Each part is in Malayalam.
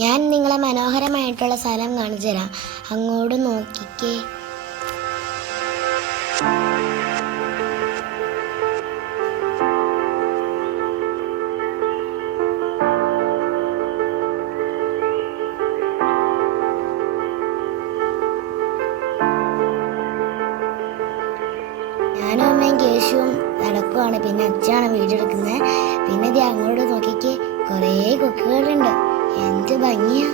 ഞാൻ നിങ്ങളെ മനോഹരമായിട്ടുള്ള സ്ഥലം കാണിച്ചു തരാം അങ്ങോട്ട് നോക്കിക്കേ. പിന്നെ അച്ഛനാണ് വീഡിയോ എടുക്കുന്നത് പിന്നെ ഇത് അങ്ങോട്ട് നോക്കിക്ക്. കുറേ കൊക്കുകളുണ്ട്. എന്ത് ഭംഗിയാ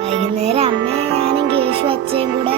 വൈകുന്നേരം അമ്മയും ഞാനും കേശു അച്ഛയും കൂടെ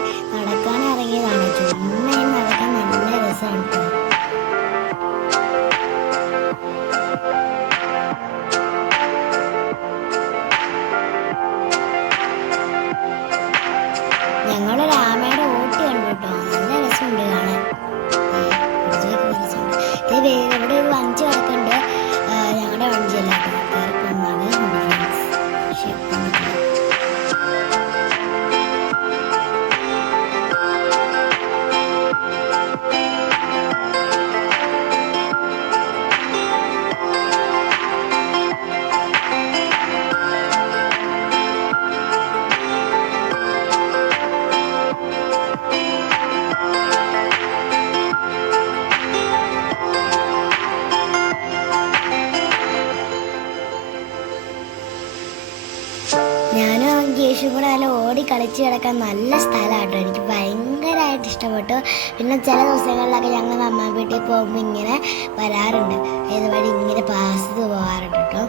യേശും കൂടെ നല്ല ഓടി കളിച്ച് കിടക്കാൻ നല്ല സ്ഥലമാട്ടോ. എനിക്ക് ഭയങ്കരമായിട്ട് ഇഷ്ടപ്പെട്ടു. പിന്നെ ചില ദിവസങ്ങളിലൊക്കെ ഞങ്ങൾ അമ്മ വീട്ടിൽ പോകുമ്പോൾ ഇങ്ങനെ വരാറുണ്ട്. ഏത് വഴി ഇങ്ങനെ പാസ് പോകാറുണ്ട് കേട്ടോ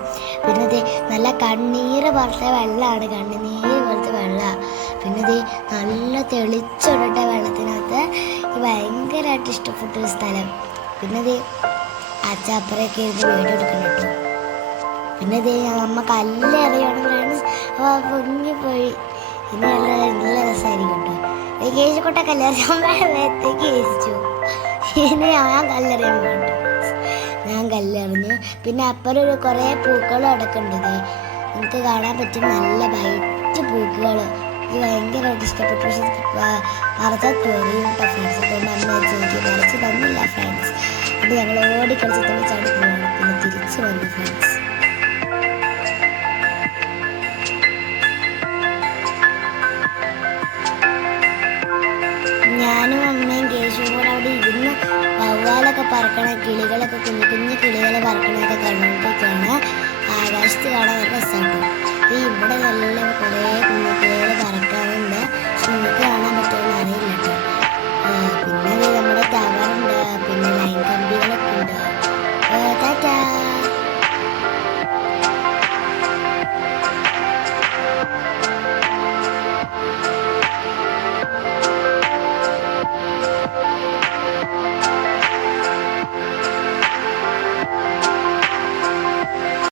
പിന്നെ ഇത് നല്ല കണ്ണീര് പോലത്തെ വെള്ളമാണ് കണ്ണുനീര് പോലത്തെ വെള്ളമാണ് പിന്നെ ഇത് നല്ല തെളിച്ചൊടട്ട വെള്ളത്തിനകത്ത്. ഭയങ്കരമായിട്ട് ഇഷ്ടപ്പെട്ട ഒരു സ്ഥലം. പിന്നെ ഇത് അച്ചാപ്പറയൊക്കെ ഇരുന്ന് വീഡിയോ എടുക്കണം കേട്ടോ പിന്നെ ഇത് അമ്മ കല്ല് ഫ്രണ്ട്സ് അപ്പോൾ പൊങ്ങിപ്പോയി ഇനി നല്ല നല്ല രസമായിരിക്കും കേട്ടോ കേശിക്കോട്ടെ കല്ലെറിയാൻ വേത്തേക്ക് കേസിച്ചു പിന്നെ ഞാൻ കല്ലെറിയാൻ പോകട്ടെ. ഞാൻ കല്ലെറിഞ്ഞു. പിന്നെ അപ്പുറം ഒരു കുറേ പൂക്കൾ അടക്കുന്നുണ്ട് നമുക്ക് കാണാൻ പറ്റും നല്ല വൈറ്റ് പൂക്കൾ എനിക്ക് ഭയങ്കരമായിട്ട് ഇഷ്ടപ്പെട്ടു. പക്ഷെ പറിച്ചാൽ തെറിയും ഫ്രണ്ട്സ് അതുകൊണ്ട് അമ്മ വെച്ച് എനിക്ക് പറിച്ച് തന്നില്ല ഫ്രണ്ട്സ് അത് ഞങ്ങൾ ഓടിക്കളിച്ച് തുണിച്ചാണ് പോവാണ്. പറക്കണ കിളികളൊക്കെ കുഞ്ഞു കുഞ്ഞു കിളികളെ പറക്കണൊക്കെ കണ്ടുകൊണ്ടിരിക്കുകയാണ് ആകാശത്ത് കാണാൻ രസമുണ്ട് ഈ ഇവിടെ നല്ല